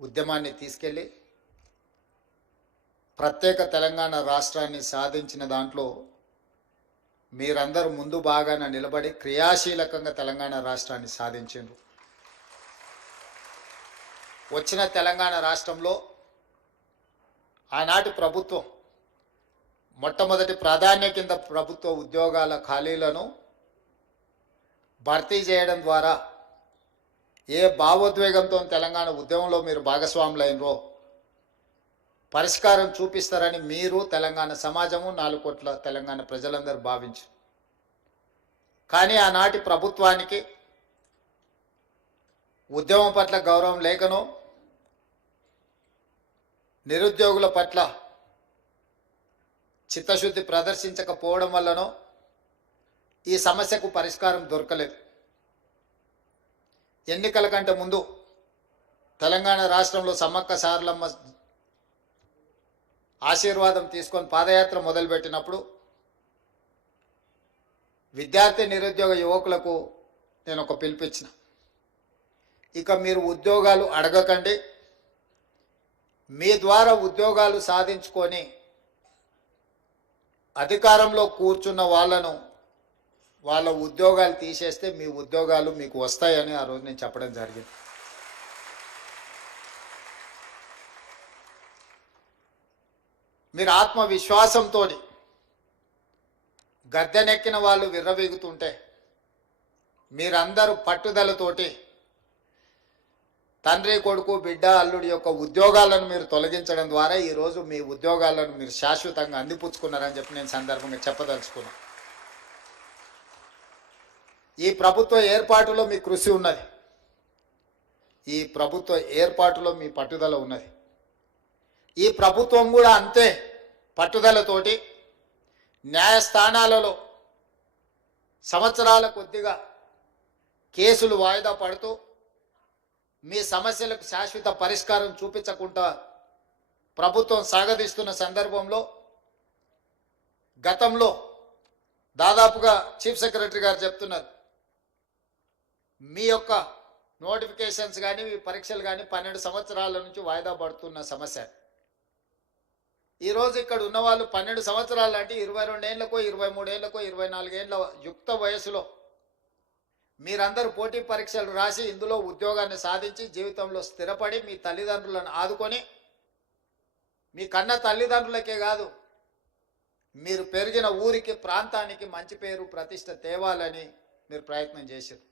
ఉద్యమాన్ని తీసుకెళ్ళి ప్రత్యేక తెలంగాణ రాష్ట్రాన్ని సాధించిన దాంట్లో మీరందరూ ముందు బాగాన నిలబడి క్రియాశీలకంగా తెలంగాణ రాష్ట్రాన్ని సాధించారు. వచ్చిన తెలంగాణ రాష్ట్రంలో ఆనాటి ప్రభుత్వం మొట్టమొదటి ప్రాధాన్య కింద ప్రభుత్వ ఉద్యోగాల ఖాళీలను భర్తీ చేయడం ద్వారా ఏ భావోద్వేగంతో తెలంగాణ ఉద్యమంలో మీరు భాగస్వాములైనరో పరిష్కారం చూపిస్తారని మీరు, తెలంగాణ సమాజము, 4 కోట్ల తెలంగాణ ప్రజలందరూ భావించారు. కానీ ఆనాటి ప్రభుత్వానికి ఉద్యమం పట్ల గౌరవం లేకనో, నిరుద్యోగుల పట్ల చిత్తశుద్ధి ప్రదర్శించకపోవడం వల్లనో ఈ సమస్యకు పరిష్కారం దొరకలేదు. ఎన్నికల కంటే ముందు తెలంగాణ రాష్ట్రంలో సమ్మక్క సారలమ్మ ఆశీర్వాదం తీసుకొని పాదయాత్ర మొదలుపెట్టినప్పుడు విద్యార్థి నిరుద్యోగ యువకులకు నేను ఒక పిలుపిచ్చిన, ఇక మీరు ఉద్యోగాలు అడగకండి, మీ ద్వారా ఉద్యోగాలు సాధించుకొని అధికారంలో కూర్చున్న వాళ్ళ ఉద్యోగాలు తీసేస్తే మీ ఉద్యోగాలు మీకు వస్తాయని ఆ రోజు నేను చెప్పడం జరిగింది. మీరు ఆత్మవిశ్వాసంతో గద్దెనెక్కిన వాళ్ళు విర్రవీగుతుంటే మీరందరూ పట్టుదలతోటి తండ్రి, కొడుకు, బిడ్డ, అల్లుడి యొక్క ఉద్యోగాలను మీరు తొలగించడం ద్వారా ఈరోజు మీ ఉద్యోగాలను మీరు శాశ్వతంగా అందిపుచ్చుకున్నారని చెప్పి నేను సందర్భంగా చెప్పదలుచుకున్నాను. ఈ ప్రభుత్వ ఏర్పాటులో మీ కృషి ఉన్నది, ఈ ప్రభుత్వ ఏర్పాటులో మీ పట్టుదల ఉన్నది. ఈ ప్రభుత్వం కూడా అంతే పట్టుదలతోటి న్యాయస్థానాలలో సంవత్సరాల కొద్దిగా కేసులు వాయిదా పడుతూ మీ సమస్యలకు శాశ్వత పరిష్కారం చూపించకుండా ప్రభుత్వం సాగదీస్తున్న సందర్భంలో గతంలో దాదాపుగా చీఫ్ సెక్రటరీ గారు చెప్తున్నారు, మీ యొక్క నోటిఫికేషన్స్ కానీ మీ పరీక్షలు కానీ 12 సంవత్సరాల నుంచి వాయిదా పడుతున్న సమస్య. ఈరోజు ఇక్కడ ఉన్నవాళ్ళు 12 సంవత్సరాలు అంటే 22 ఏళ్ళకో 23 ఏళ్ళకో 24 ఏళ్ళ యుక్త వయసులో మీరందరూ పోటీ పరీక్షలు రాసి ఇందులో ఉద్యోగాన్ని సాధించి జీవితంలో స్థిరపడి మీ తల్లిదండ్రులను ఆదుకొని మీ కన్న తల్లిదండ్రులకే కాదు మీరు పెరిగిన ఊరికి, ప్రాంతానికి మంచి పేరు ప్రతిష్ట తేవాలని మీరు ప్రయత్నం చేశారు.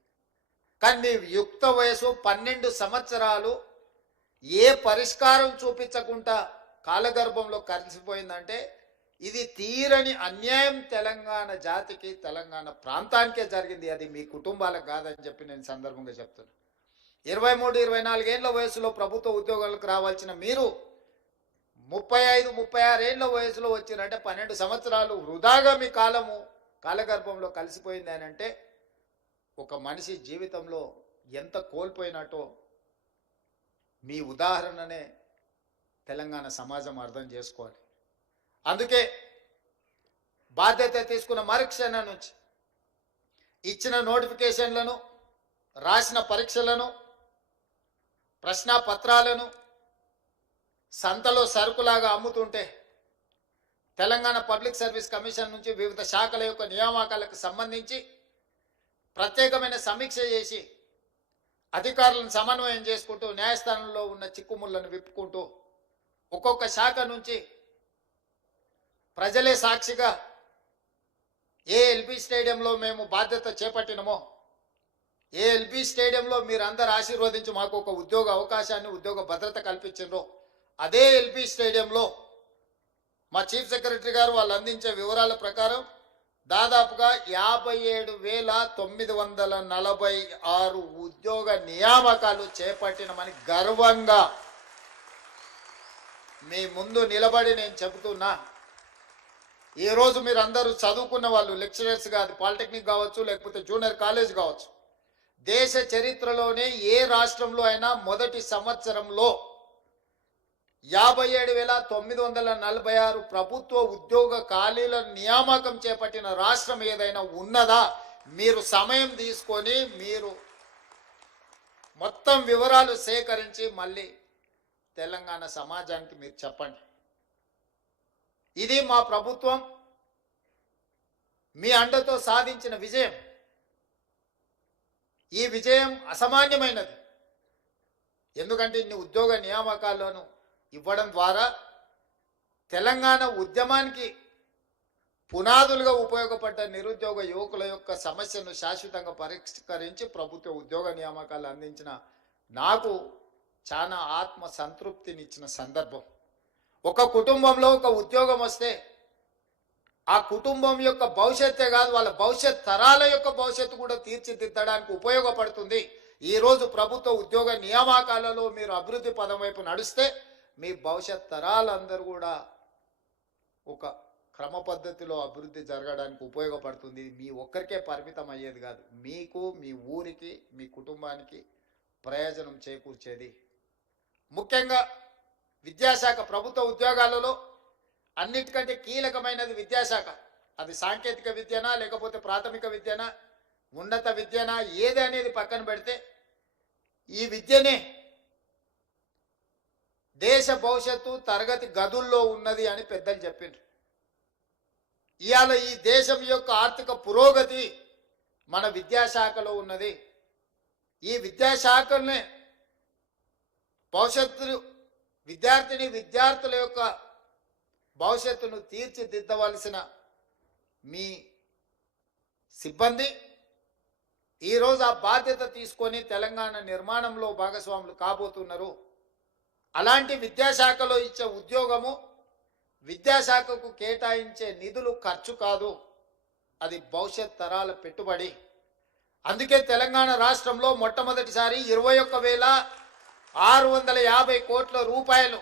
కానీ మీ యుక్త వయసు 12 సంవత్సరాలు ఏ పరిష్కారం చూపించకుండా కాలగర్భంలో కలిసిపోయిందంటే ఇది తీరని అన్యాయం తెలంగాణ జాతికి, తెలంగాణ ప్రాంతానికే జరిగింది. అది మీ కుటుంబాలకు కాదని చెప్పి నేను సందర్భంగా చెప్తున్నాను. 23, 24 ఏళ్ళ వయసులో ప్రభుత్వ ఉద్యోగాలకు రావాల్సిన మీరు 35, 36 ఏళ్ళ వయసులో వచ్చిరంటే 12 సంవత్సరాలు వృధాగా మీ కాలగర్భంలో కలిసిపోయింది అని అంటే ఒక మనిషి జీవితంలో ఎంత కోల్పోయినట్టో మీ ఉదాహరణనే తెలంగాణ సమాజం అర్థం చేసుకోవాలి. అందుకే బాధ్యత తీసుకున్న మరుక్షణం నుంచి ఇచ్చిన నోటిఫికేషన్లను, రాసిన పరీక్షలను, ప్రశ్నాపత్రాలను సంతలో సరుకులాగా అమ్ముతుంటే తెలంగాణ పబ్లిక్ సర్వీస్ కమిషన్ నుంచి వివిధ శాఖల యొక్క నియామకాలకు సంబంధించి ప్రత్యేకమైన సమీక్ష చేసి అధికారులను సమన్వయం చేసుకుంటూ న్యాయస్థానంలో ఉన్న చిక్కుముళ్లను విప్పుకుంటూ ఒక్కొక్క శాఖ నుంచి ప్రజలే సాక్షిగా ఏ ఎల్బీ స్టేడియంలో మేము బాధ్యత చేపట్టినమో, ఏ ఎల్బీ స్టేడియంలో మీరందరూ ఆశీర్వదించి మాకు ఒక ఉద్యోగ అవకాశాన్ని, ఉద్యోగ భద్రత కల్పించారో అదే ఎల్బీ స్టేడియంలో మా చీఫ్ సెక్రటరీ గారు వాళ్ళు అందించే వివరాల ప్రకారం దాదాపుగా 57,946 ఉద్యోగ నియామకాలు చేపట్టినమని గర్వంగా మీ ముందు నిలబడి నేను చెబుతున్నా. ఈరోజు మీరు అందరూ చదువుకున్న వాళ్ళు, లెక్చరర్స్ కాదు, పాలిటెక్నిక్ కావచ్చు, లేకపోతే జూనియర్ కాలేజ్ కావచ్చు, దేశ చరిత్రలోనే ఏ రాష్ట్రంలో అయినా మొదటి సంవత్సరంలో 57,946 ప్రభుత్వ ఉద్యోగ ఖాళీల నియామకం చేపట్టిన రాష్ట్రం ఏదైనా ఉన్నదా? మీరు సమయం తీసుకొని మీరు మొత్తం వివరాలు సేకరించి మళ్ళీ తెలంగాణ సమాజానికి మీరు చెప్పండి. ఇది మా ప్రభుత్వం మీ అండతో సాధించిన విజయం. ఈ విజయం అసామాన్యమైనది. ఎందుకంటే ఇన్ని ఉద్యోగ నియామకాలను ఇవ్వడం ద్వారా తెలంగాణ ఉద్యమానికి పునాదులుగా ఉపయోగపడ్డ నిరుద్యోగ యువకుల యొక్క సమస్యను శాశ్వతంగా పరిష్కరించి ప్రభుత్వ ఉద్యోగ నియామకాలు అందించిన నాకు చాలా ఆత్మ సంతృప్తినిచ్చిన సందర్భం. ఒక కుటుంబంలో ఒక ఉద్యోగం వస్తే ఆ కుటుంబం యొక్క భవిష్యత్తే కాదు, వాళ్ళ భవిష్యత్ తరాల యొక్క భవిష్యత్తు కూడా తీర్చిదిద్దడానికి ఉపయోగపడుతుంది. ఈరోజు ప్రభుత్వ ఉద్యోగ నియామకాలలో మీరు అభివృద్ధి పదం వైపు నడిస్తే మీ భవిష్యత్ తరాలందరూ కూడా ఒక క్రమ పద్ధతిలో అభివృద్ధి జరగడానికి ఉపయోగపడుతుంది. మీ ఒక్కరికే పరిమితం అయ్యేది కాదు, మీకు, మీ ఊరికి, మీ కుటుంబానికి ప్రయోజనం చేకూర్చేది. ముఖ్యంగా విద్యాశాఖ ప్రభుత్వ ఉద్యోగాలలో అన్నిటికంటే కీలకమైనది విద్యాశాఖ. అది సాంకేతిక విద్యనా లేకపోతే ప్రాథమిక విద్యనా ఉన్నత విద్యనా ఏది అనేది పక్కన పెడితే ఈ విద్యనే దేశ భవిష్యత్తు తరగతి గదుల్లో ఉన్నది అని పెద్దలు చెప్పిండ్రు. ఇవాళ ఈ దేశం యొక్క ఆర్థిక పురోగతి మన విద్యాశాఖలో ఉన్నది. ఈ విద్యాశాఖనే భవిష్యత్తు విద్యార్థుల యొక్క భవిష్యత్తును తీర్చిదిద్దవలసిన మీ సిబ్బంది ఈరోజు ఆ బాధ్యత తీసుకొని తెలంగాణ నిర్మాణంలో భాగస్వాములు కాబోతున్నారు. అలాంటి విద్యాశాఖలో ఇచ్చే ఉద్యోగము విద్యాశాఖకు కేటాయించే నిధులు ఖర్చు కాదు, అది భవిష్యత్ తరాల పెట్టుబడి. అందుకే తెలంగాణ రాష్ట్రంలో మొట్టమొదటిసారి 21,650 కోట్ల రూపాయలు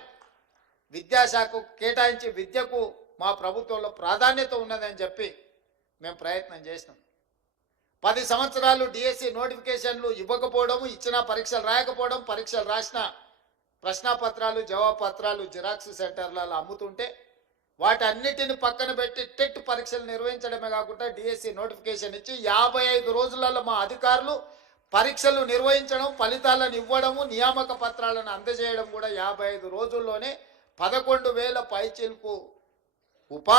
విద్యాశాఖకు కేటాయించి విద్యకు మా ప్రభుత్వంలో ప్రాధాన్యత ఉన్నదని చెప్పి మేము ప్రయత్నం చేసినాం. 10 సంవత్సరాలు డిఎస్సి నోటిఫికేషన్లు ఇవ్వకపోవడం, ఇచ్చిన పరీక్షలు రాయకపోవడం, పరీక్షలు రాసిన ప్రశ్నపత్రాలు జవాబుపత్రాలు జిరాక్స్ సెంటర్లలో అమ్ముతుంటే వాటన్నిటిని పక్కన పెట్టి టెట్ పరీక్షలు నిర్వహించడమే కాకుండా డిఎస్సి నోటిఫికేషన్ ఇచ్చి 55 రోజులలో మా అధికారులు పరీక్షలు నిర్వహించడం, ఫలితాలను ఇవ్వడము, నియామక పత్రాలను అందజేయడం కూడా 55 రోజుల్లోనే 11,000 పైచిలకు ఉపాధి